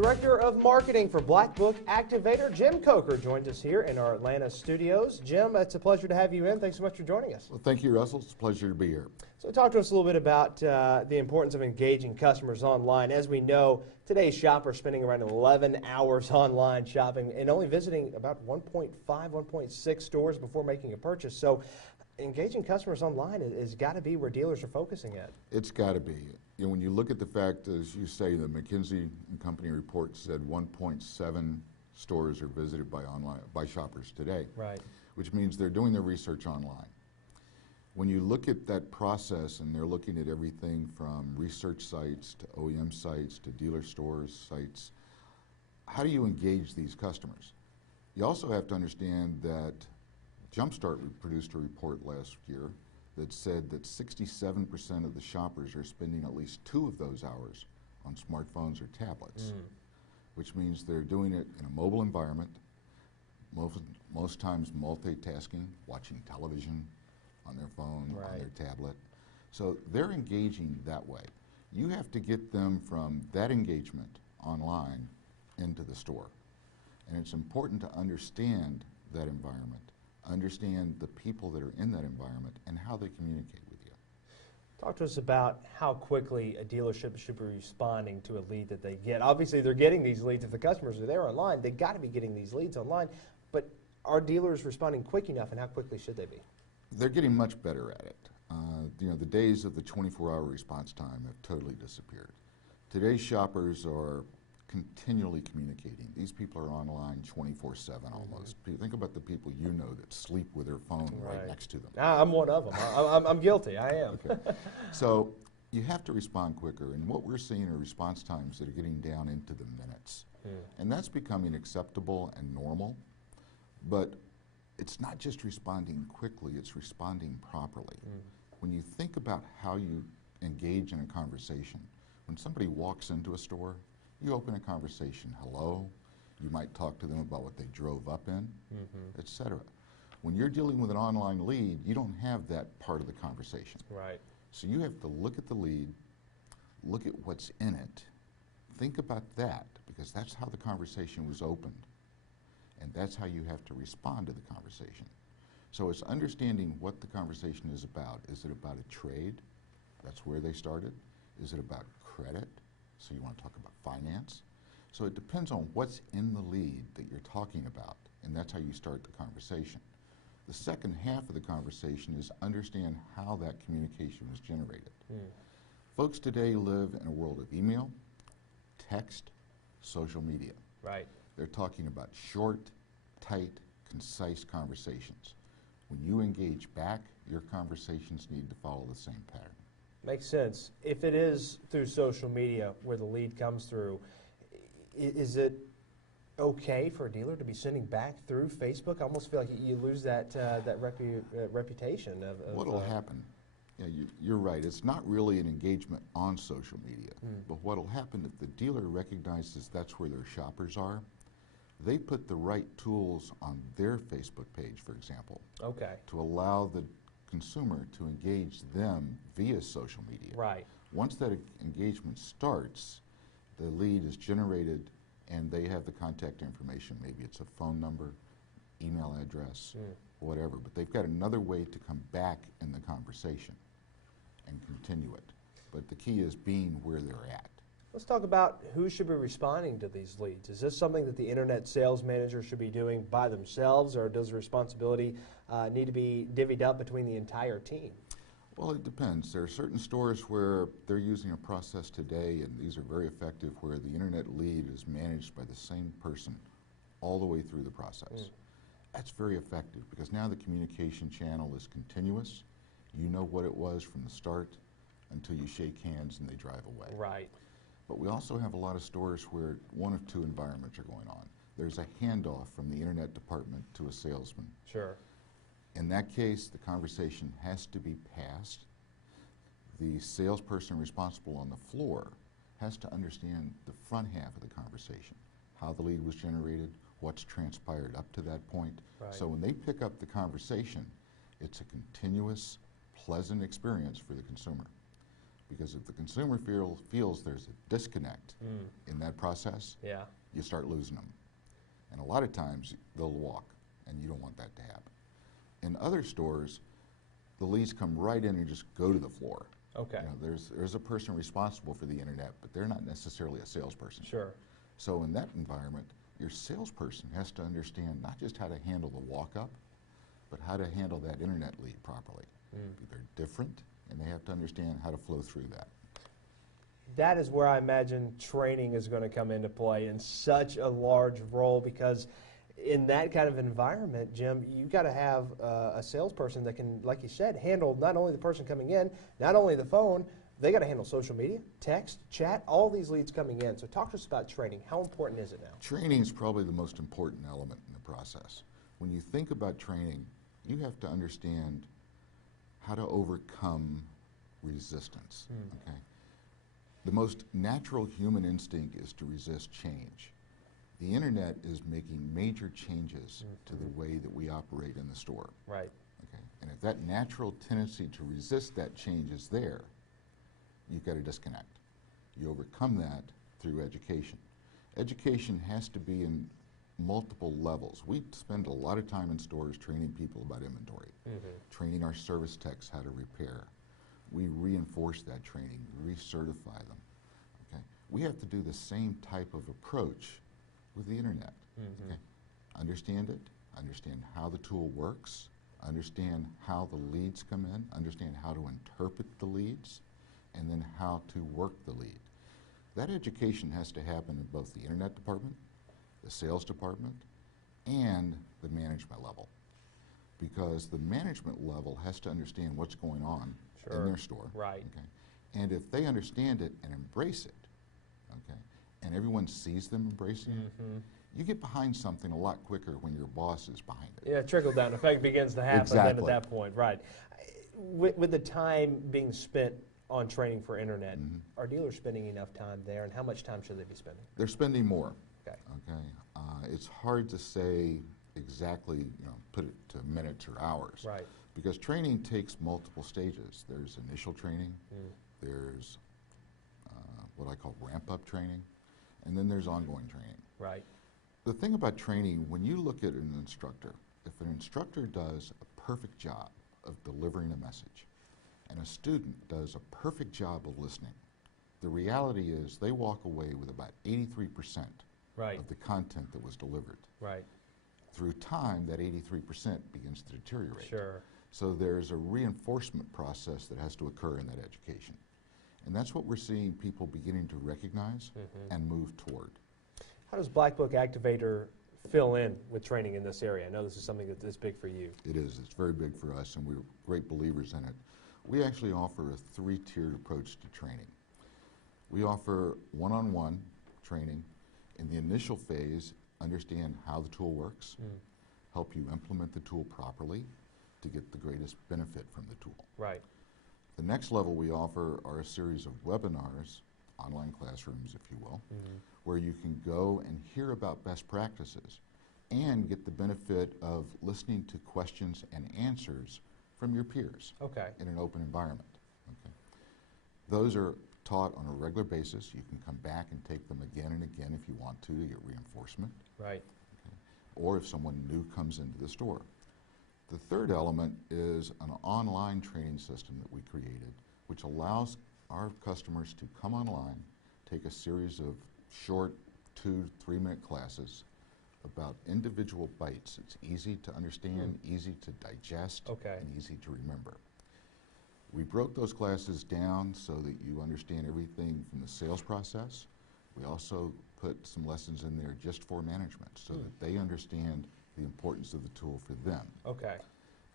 Director of Marketing for Black Book Activator, Jim Coker, joins us here in our Atlanta studios. Jim, it's a pleasure to have you in. Thanks so much for joining us. Well, thank you, Russell. It's a pleasure to be here. So talk to us a little bit about the importance of engaging customers online. As we know, today's shoppers spending around 11 hours online shopping and only visiting about 1.5, 1.6 stores before making a purchase. So engaging customers online has got to be where dealers are focusing at. It's got to be. You know, when you look at the fact, as you say, the McKinsey & Company report said 1.7 stores are visited by shoppers today. Right. Which means they're doing their research online. When you look at that process and they're looking at everything from research sites to OEM sites to dealer stores sites, how do you engage these customers? You also have to understand that Jumpstart produced a report last year that said that 67% of the shoppers are spending at least 2 of those hours on smartphones or tablets, which means they're doing it in a mobile environment, most times multitasking, watching television on their phone, on their tablet. So they're engaging that way. You have to get them from that engagement online into the store. And it's important to understand that environment, understand the people that are in that environment and how they communicate with you. Talk to us about how quickly a dealership should be responding to a lead that they get. Obviously, they're getting these leads. If the customers are there online, they've got to be getting these leads online. But are dealers responding quick enough, and how quickly should they be? They're getting much better at it. You know, the days of the 24-hour response time have totally disappeared. Today's shoppers are continually communicating. These people are online 24/7 almost. Think about the people you know that sleep with their phone right next to them. I'm one of them. I'm guilty. I am. Okay. So you have to respond quicker, and what we're seeing are response times that are getting down into the minutes. And that's becoming acceptable and normal, but it's not just responding quickly, it's responding properly. When you think about how you engage in a conversation, when somebody walks into a store, you open a conversation, hello, you might talk to them about what they drove up in, etc. When you're dealing with an online lead, you don't have that part of the conversation. Right. So you have to look at the lead, look at what's in it, think about that, because that's how the conversation was opened. And that's how you have to respond to the conversation. So it's understanding what the conversation is about. Is it about a trade? That's where they started. Is it about credit? So you want to talk about finance. So it depends on what's in the lead that you're talking about, and that's how you start the conversation. The second half of the conversation is understand how that communication was generated. Folks today live in a world of email, text, social media. Right. They're talking about short, tight, concise conversations. When you engage back, your conversations need to follow the same pattern. Makes sense. If it is through social media where the lead comes through, is it okay for a dealer to be sending back through Facebook? I almost feel like you lose that reputation of what will happen, yeah, you're right, it's not really an engagement on social media, but what will happen if the dealer recognizes that's where their shoppers are, they put the right tools on their Facebook page, for example, to allow the consumer to engage them via social media. Right. Once that engagement starts, the lead is generated and they have the contact information. Maybe it's a phone number, email address, whatever, but they've got another way to come back in the conversation and continue it. But the key is being where they're at. Let's talk about who should be responding to these leads. Is this something that the internet sales manager should be doing by themselves, or does the responsibility need to be divvied up between the entire team? Well, it depends. There are certain stores where they're using a process today, and these are very effective, where the internet lead is managed by the same person all the way through the process. That's very effective because now the communication channel is continuous. You know what it was from the start until you shake hands and they drive away. Right. But we also have a lot of stores where one of two environments are going on. There's a handoff from the internet department to a salesman. Sure. In that case, the conversation has to be passed. The salesperson responsible on the floor has to understand the front half of the conversation, how the lead was generated, what's transpired up to that point. Right. So when they pick up the conversation, it's a continuous, pleasant experience for the consumer. Because if the consumer feels there's a disconnect in that process, Yeah. you start losing them. And a lot of times they'll walk, and you don't want that to happen. In other stores, the leads come right in and just go to the floor. Okay. You know, there's a person responsible for the internet, but they're not necessarily a salesperson. Sure. So in that environment, your salesperson has to understand not just how to handle the walk-up, but how to handle that internet lead properly. They're different, and they have to understand how to flow through that. That is where I imagine training is going to come into play in such a large role, because in that kind of environment, Jim, you got to have a salesperson that can, like you said, handle not only the person coming in, not only the phone, they got to handle social media, text, chat, all these leads coming in. So talk to us about training. How important is it now? Training is probably the most important element in the process. When you think about training, you have to understand how to overcome resistance. Okay? The most natural human instinct is to resist change. The internet is making major changes to the way that we operate in the store. Right. Okay? And if that natural tendency to resist that change is there, you've got to disconnect. You overcome that through education. Education has to be in multiple levels. We spend a lot of time in stores training people about inventory, training our service techs how to repair. We reinforce that training, recertify them. Okay? We have to do the same type of approach with the internet. Okay? Understand it, understand how the tool works, understand how the leads come in, understand how to interpret the leads, and then how to work the lead. That education has to happen in both the internet department, the sales department, and the management level. Because the management level has to understand what's going on in their store. Right. Okay? And if they understand it and embrace it, okay, and everyone sees them embracing it, you get behind something a lot quicker when your boss is behind it. Yeah, trickle-down effect begins to happen then Exactly. at that point. Right. With the time being spent on training for internet, are dealers spending enough time there, and how much time should they be spending? They're spending more. Okay. Okay. It's hard to say exactly, you know, put it to minutes or hours. Right. Because training takes multiple stages. There's initial training, there's what I call ramp-up training, and then there's ongoing training. Right. The thing about training, when you look at an instructor, if an instructor does a perfect job of delivering a message, and a student does a perfect job of listening, the reality is they walk away with about 83% of the content that was delivered. Right. Through time, that 83% begins to deteriorate. Sure. So there's a reinforcement process that has to occur in that education. And that's what we're seeing people beginning to recognize and move toward. How does Black Book Activator fill in with training in this area? I know this is something that's big for you. It is. It's very big for us, and we're great believers in it. We actually offer a three-tiered approach to training. We offer one-on-one training. In the initial phase, understand how the tool works, help you implement the tool properly to get the greatest benefit from the tool. Right. The next level we offer are a series of webinars, online classrooms, if you will, where you can go and hear about best practices and get the benefit of listening to questions and answers from your peers in an open environment. Okay. Those are taught on a regular basis. You can come back and take them again and again if you want to get reinforcement. Right. Okay. Or if someone new comes into the store. The third element is an online training system that we created, which allows our customers to come online, take a series of short 2 to 3 minute classes about individual bites. It's easy to understand, easy to digest, and easy to remember. We broke those classes down so that you understand everything from the sales process. We also put some lessons in there just for management so that they understand the importance of the tool for them. Okay.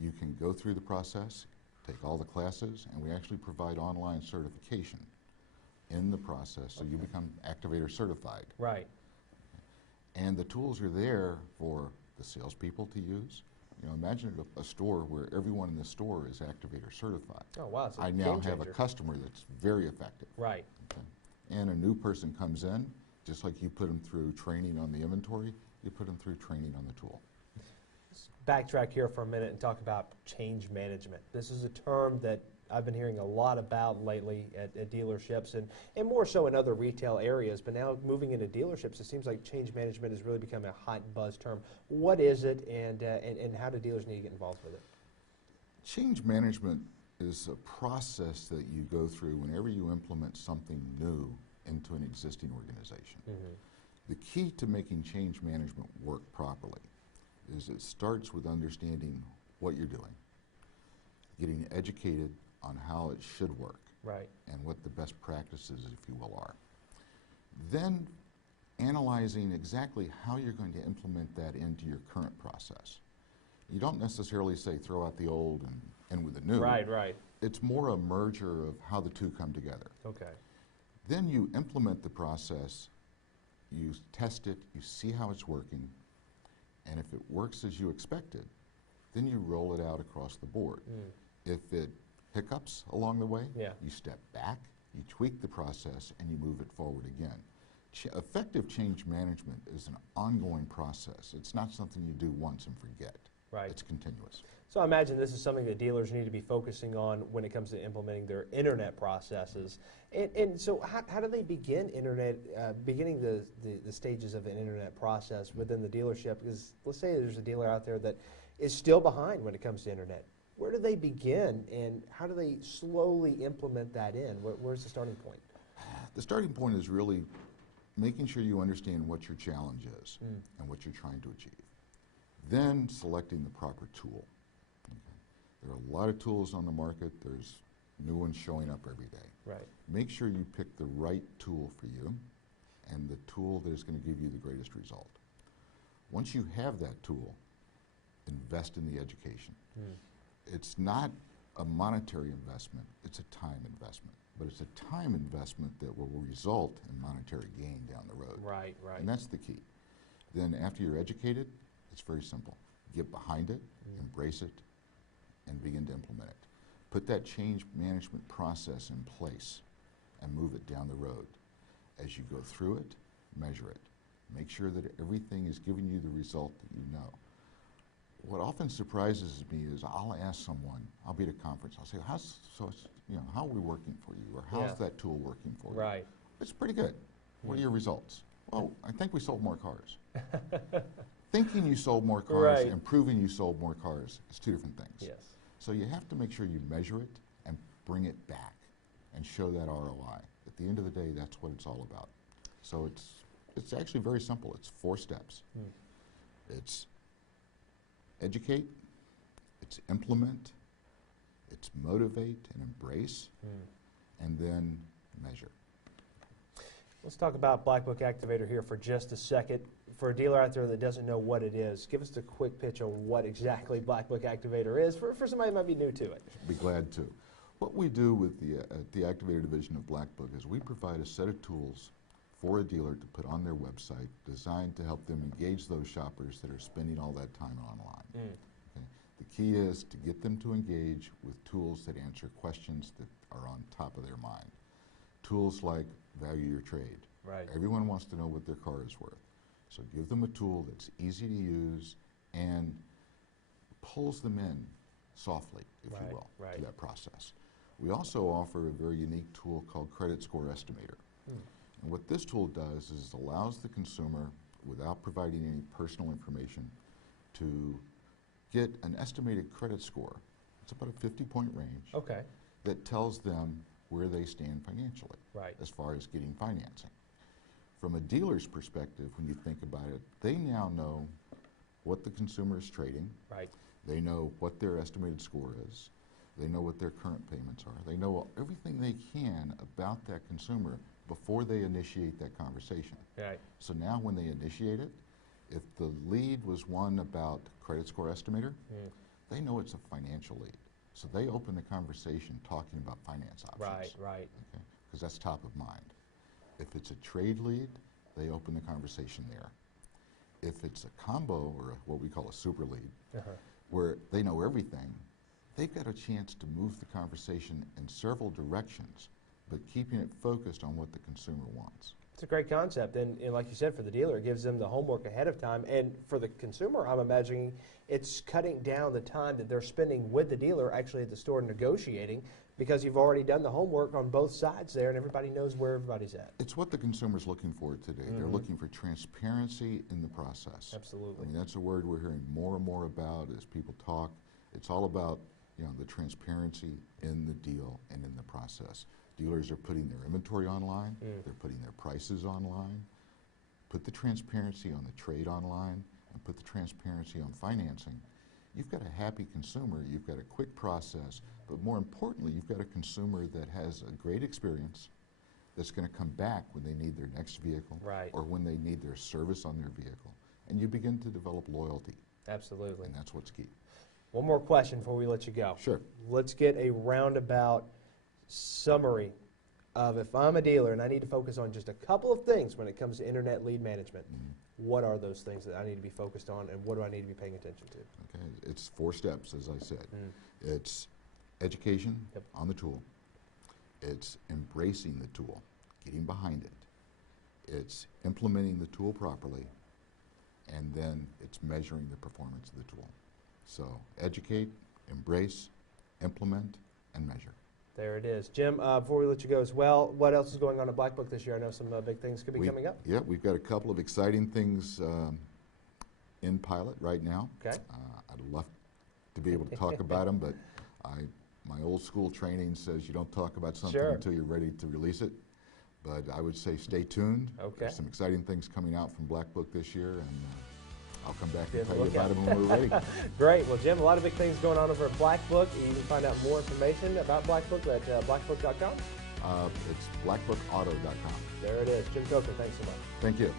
You can go through the process, take all the classes, and we actually provide online certification in the process so you become Activator certified. Right. And the tools are there for the salespeople to use. You know, imagine a store where everyone in the store is Activator certified. Oh, wow. It's a I game now have a changer. customer that's very effective. Right. Okay. And a new person comes in, just like you put them through training on the inventory, you put them through training on the tool. Let's backtrack here for a minute and talk about change management. This is a term that I've been hearing a lot about lately at dealerships and more so in other retail areas. But now moving into dealerships, it seems like change management has really become a hot buzz term. What is it, and how do dealers need to get involved with it? Change management is a process that you go through whenever you implement something new into an existing organization. Mm-hmm. The key to making change management work properly is it starts with understanding what you're doing, getting educated on how it should work, right, and what the best practices, if you will, are. Then analyzing exactly how you're going to implement that into your current process. You don't necessarily say throw out the old and in with the new. Right, right. It's more a merger of how the two come together. Okay. Then you implement the process, you test it, you see how it's working, and if it works as you expected, then you roll it out across the board. If it hiccups along the way, you step back, you tweak the process, and you move it forward again. Effective change management is an ongoing process. It's not something you do once and forget. Right. It's continuous. So I imagine this is something that dealers need to be focusing on when it comes to implementing their internet processes. And so how do they begin beginning the stages of an internet process within the dealership? Because let's say there's a dealer out there that is still behind when it comes to internet. Where do they begin, and how do they slowly implement that in? Where's the starting point? The starting point is really making sure you understand what your challenge is and what you're trying to achieve. Then selecting the proper tool. Okay. There are a lot of tools on the market. There's new ones showing up every day. Right. Make sure you pick the right tool for you and the tool that is going to give you the greatest result. Once you have that tool, invest in the education. It's not a monetary investment, it's a time investment. But it's a time investment that will result in monetary gain down the road. Right, right. And that's the key. Then after you're educated, it's very simple. Get behind it, embrace it, and begin to implement it. Put that change management process in place and move it down the road. As you go through it, measure it. Make sure that everything is giving you the result that you know. What often surprises me is I'll ask someone, I'll be at a conference, I'll say, how are we working for you? Or how's that tool working for you? Right. It's pretty good. What are your results? Well, I think we sold more cars. Thinking you sold more cars and proving you sold more cars is two different things. Yes. So you have to make sure you measure it and bring it back and show that ROI. At the end of the day, that's what it's all about. So it's actually very simple. It's 4 steps. It's educate, it's implement, it's motivate and embrace, and then measure. Let's talk about Black Book Activator here for just a second. For a dealer out there that doesn't know what it is, give us the quick pitch on what exactly Black Book Activator is for somebody who might be new to it. Be glad to. What we do with the Activator division of Black Book is we provide a set of tools for a dealer to put on their website designed to help them engage those shoppers that are spending all that time online. Okay? The key is to get them to engage with tools that answer questions that are on top of their mind. Tools like value your trade. Right. Everyone wants to know what their car is worth. So give them a tool that's easy to use and pulls them in softly, if you will, to that process. We also offer a very unique tool called Credit Score Estimator. And what this tool does is allows the consumer, without providing any personal information, to get an estimated credit score. It's about a 50-point range that tells them where they stand financially as far as getting financing. From a dealer's perspective, when you think about it, they now know what the consumer is trading. They know what their estimated score is. They know what their current payments are. They know everything they can about that consumer before they initiate that conversation. So now when they initiate it, if the lead was one about credit score estimator, they know it's a financial lead. So they open the conversation talking about finance options. Because that's top of mind. If it's a trade lead, they open the conversation there. If it's a combo, or what we call a super lead, where they know everything, they've got a chance to move the conversation in several directions, but keeping it focused on what the consumer wants. It's a great concept, and like you said, for the dealer, it gives them the homework ahead of time, and for the consumer, I'm imagining it's cutting down the time that they're spending with the dealer actually at the store negotiating, because you've already done the homework on both sides there, and everybody knows where everybody's at. It's what the consumer's looking for today. They're looking for transparency in the process. Absolutely. I mean, that's a word we're hearing more and more about as people talk. It's all about, you know, the transparency in the deal and in the process. Dealers are putting their inventory online. They're putting their prices online. Put the transparency on the trade online, and put the transparency on financing. You've got a happy consumer. You've got a quick process. But more importantly, you've got a consumer that has a great experience, that's going to come back when they need their next vehicle, Right. or when they need their service on their vehicle. And you begin to develop loyalty. Absolutely. And that's what's key. One more question before we let you go. Sure. Let's get a roundabout summary of, if I'm a dealer and I need to focus on just a couple of things when it comes to internet lead management, what are those things that I need to be focused on, and what do I need to be paying attention to? Okay. It's 4 steps, as I said. It's education on the tool. It's embracing the tool, getting behind it. It's implementing the tool properly, and then it's measuring the performance of the tool. So educate, embrace, implement, and measure. There it is. Jim, before we let you go as well, what else is going on at Black Book this year? I know some big things could be coming up. Yeah, we've got a couple of exciting things in pilot right now. Okay. I'd love to be able to talk about them, but my old school training says you don't talk about something until you're ready to release it. But I would say stay tuned. Okay. There's some exciting things coming out from Black Book this year, and I'll come back Be and on tell the you about lookout. them when we're ready. Great. Well, Jim, a lot of big things going on over at Black Book. You can find out more information about Black Book at blackbook.com. It's blackbookauto.com. There it is. Jim Coker, thanks so much. Thank you.